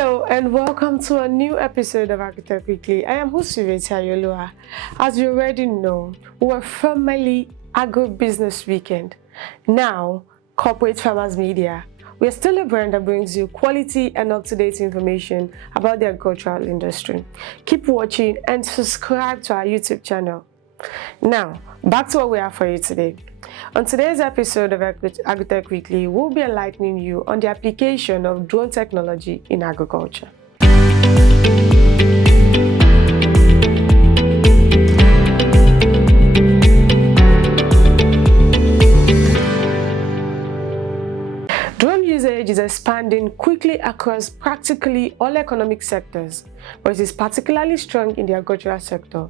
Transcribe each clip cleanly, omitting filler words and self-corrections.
Hello and welcome to a new episode of Agritech Weekly. I am Husiveti Ayolua. As you already know, we're formerly Agribusiness Weekend, now Corporate Farmers Media. We're still a brand that brings you quality and up-to-date information about the agricultural industry. Keep watching and subscribe to our YouTube channel. Now, back to what we have for you today. On today's episode of Agritech Weekly, we'll be enlightening you on the application of drone technology in agriculture. Drone usage is expanding quickly across practically all economic sectors, but it is particularly strong in the agricultural sector.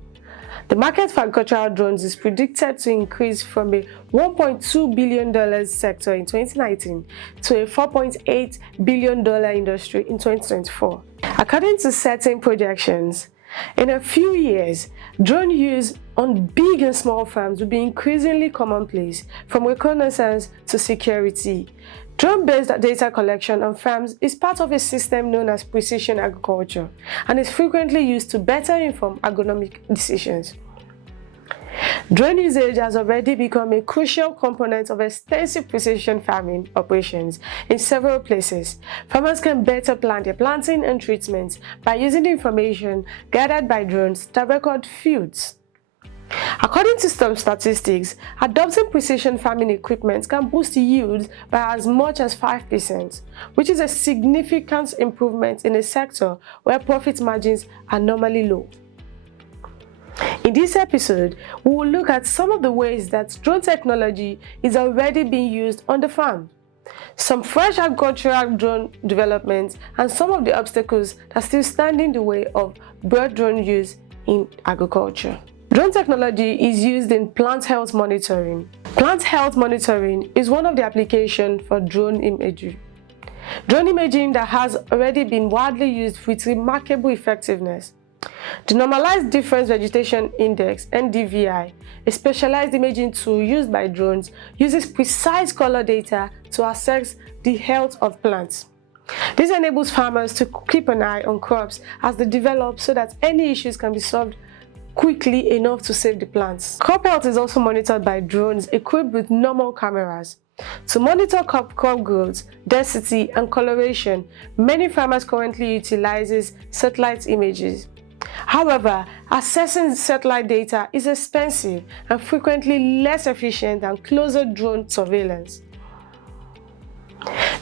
The market for agricultural drones is predicted to increase from a $1.2 billion sector in 2019 to a $4.8 billion industry in 2024. According to certain projections, in a few years, drone use on big and small farms will be increasingly commonplace, from reconnaissance to security. Drone-based data collection on farms is part of a system known as precision agriculture and is frequently used to better inform agronomic decisions. Drone usage has already become a crucial component of extensive precision farming operations in several places. Farmers can better plan their planting and treatments by using the information gathered by drones that record fields. According to some statistics, adopting precision farming equipment can boost yields by as much as 5%, which is a significant improvement in a sector where profit margins are normally low. In this episode, we will look at some of the ways that drone technology is already being used on the farm, some fresh agricultural drone developments, and some of the obstacles that still stand in the way of broad drone use in agriculture. Drone technology is used in plant health monitoring. Plant health monitoring is one of the applications for drone imagery. Drone imaging that has already been widely used with remarkable effectiveness. The Normalized Difference Vegetation Index (NDVI), a specialized imaging tool used by drones, uses precise color data to assess the health of plants. This enables farmers to keep an eye on crops as they develop so that any issues can be solved quickly enough to save the plants. Crop health is also monitored by drones equipped with normal cameras. To monitor crop growth, density, and coloration, many farmers currently utilize satellite images. However, accessing satellite data is expensive and frequently less efficient than closer drone surveillance.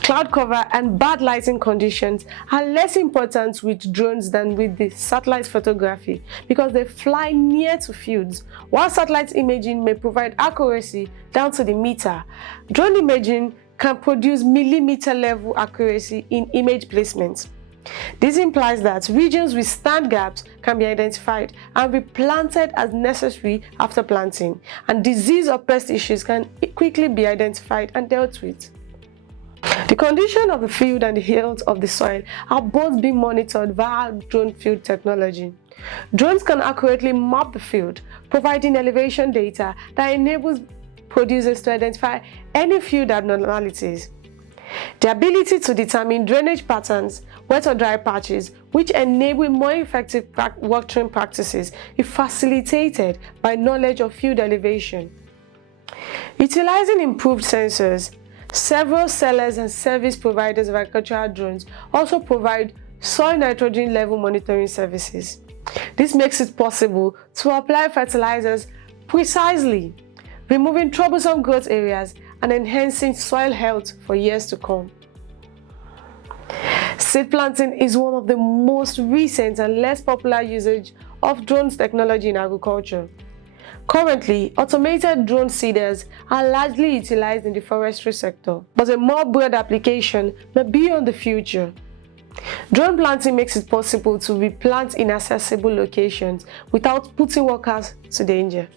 Cloud cover and bad lighting conditions are less important with drones than with the satellite photography because they fly near to fields. While satellite imaging may provide accuracy down to the meter, drone imaging can produce millimeter level accuracy in image placement. This implies that regions with stand gaps can be identified and replanted as necessary after planting, and disease or pest issues can quickly be identified and dealt with. The condition of the field and the health of the soil are both being monitored via drone field technology. Drones can accurately map the field, providing elevation data that enables producers to identify any field abnormalities. The ability to determine drainage patterns, wet or dry patches, which enable more effective watering practices, is facilitated by knowledge of field elevation. Utilizing improved sensors, several sellers and service providers of agricultural drones also provide soil nitrogen level monitoring services. This makes it possible to apply fertilizers precisely, removing troublesome growth areas and enhancing soil health for years to come. Seed planting is one of the most recent and less popular usage of drones technology in agriculture. Currently, automated drone seeders are largely utilized in the forestry sector, but a more broad application may be on the future. Drone planting makes it possible to replant inaccessible locations without putting workers to danger.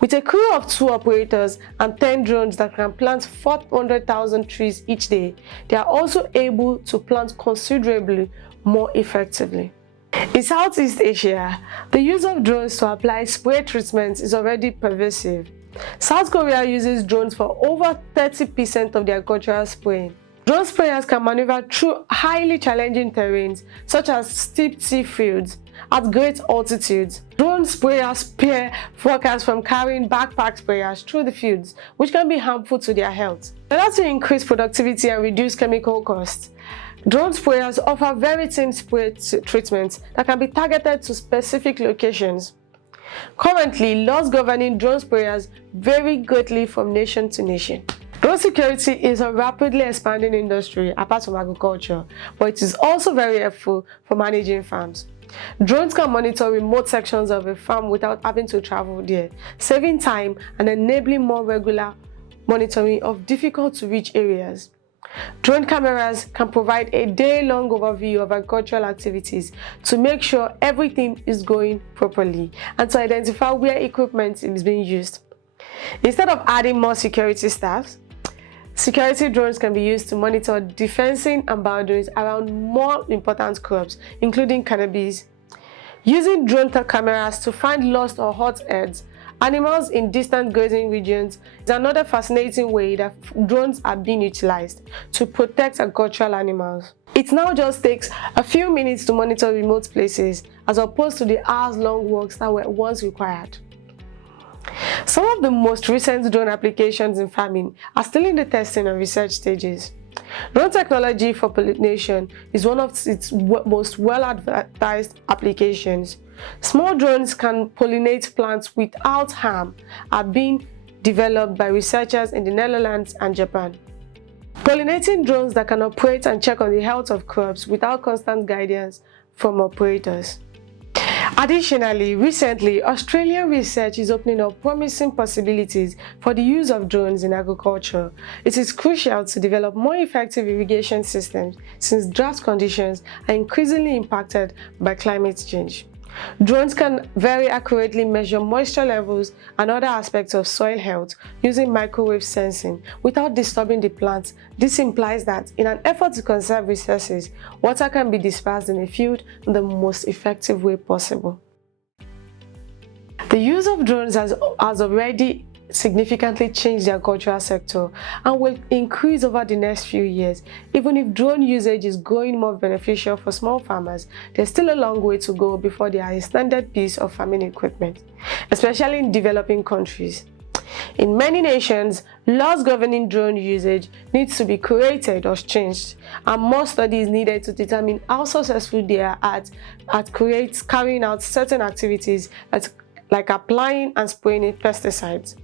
With a crew of 2 operators and 10 drones that can plant 400,000 trees each day, they are also able to plant considerably more effectively. In Southeast Asia, the use of drones to apply spray treatments is already pervasive. South Korea uses drones for over 30% of their agricultural spraying. Drone sprayers can maneuver through highly challenging terrains such as steep fields at great altitudes. Drone sprayers spare workers from carrying backpack sprayers through the fields, which can be harmful to their health. In order to increase productivity and reduce chemical costs, drone sprayers offer very thin spray treatments that can be targeted to specific locations. Currently, laws governing drone sprayers vary greatly from nation to nation. Drone security is a rapidly expanding industry apart from agriculture, but it is also very helpful for managing farms. Drones can monitor remote sections of a farm without having to travel there, saving time and enabling more regular monitoring of difficult-to-reach areas. Drone cameras can provide a day-long overview of agricultural activities to make sure everything is going properly and to identify where equipment is being used. Instead of adding more security staff, security drones can be used to monitor defenses and boundaries around more important crops, including cannabis. Using drone cameras to find lost or hot herds, animals in distant grazing regions is another fascinating way that drones are being utilized to protect agricultural animals. It now just takes a few minutes to monitor remote places as opposed to the hours-long walks that were once required. Some of the most recent drone applications in farming are still in the testing and research stages. Drone technology for pollination is one of its most well-advertised applications. Small drones can pollinate plants without harm are being developed by researchers in the Netherlands and Japan. Pollinating drones that can operate and check on the health of crops without constant guidance from operators. Additionally, recently, Australian research is opening up promising possibilities for the use of drones in agriculture. It is crucial to develop more effective irrigation systems since drought conditions are increasingly impacted by climate change. Drones can very accurately measure moisture levels and other aspects of soil health using microwave sensing without disturbing the plants. This implies that in an effort to conserve resources, water can be dispersed in a field in the most effective way possible. The use of drones has already significantly changed the agricultural sector and will increase over the next few years. Even if drone usage is growing more beneficial for small farmers, there's still a long way to go before they are a standard piece of farming equipment, especially in developing countries. In many nations, laws governing drone usage need to be created or changed, and more studies needed to determine how successful they are at carrying out certain activities like applying and spraying pesticides.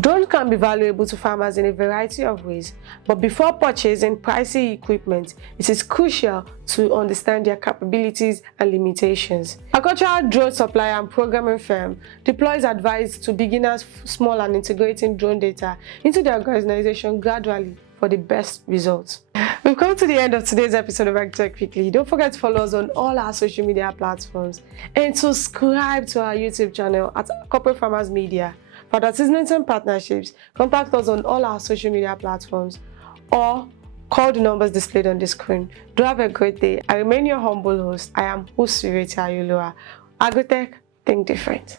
Drones can be valuable to farmers in a variety of ways, but before purchasing pricey equipment, it is crucial to understand their capabilities and limitations. Agricultural drone supplier and programming firm deploys advice to beginners small and integrating drone data into their organization gradually for the best results. We've come to the end of today's episode of Agritech Weekly. Don't forget to follow us on all our social media platforms and subscribe to our YouTube channel at Corporate Farmers Media. For advertisements and partnerships, contact us on all our social media platforms or call the numbers displayed on the screen. Do have a great day. I remain your humble host. I am Usireti Ayolua. Agritech, think different.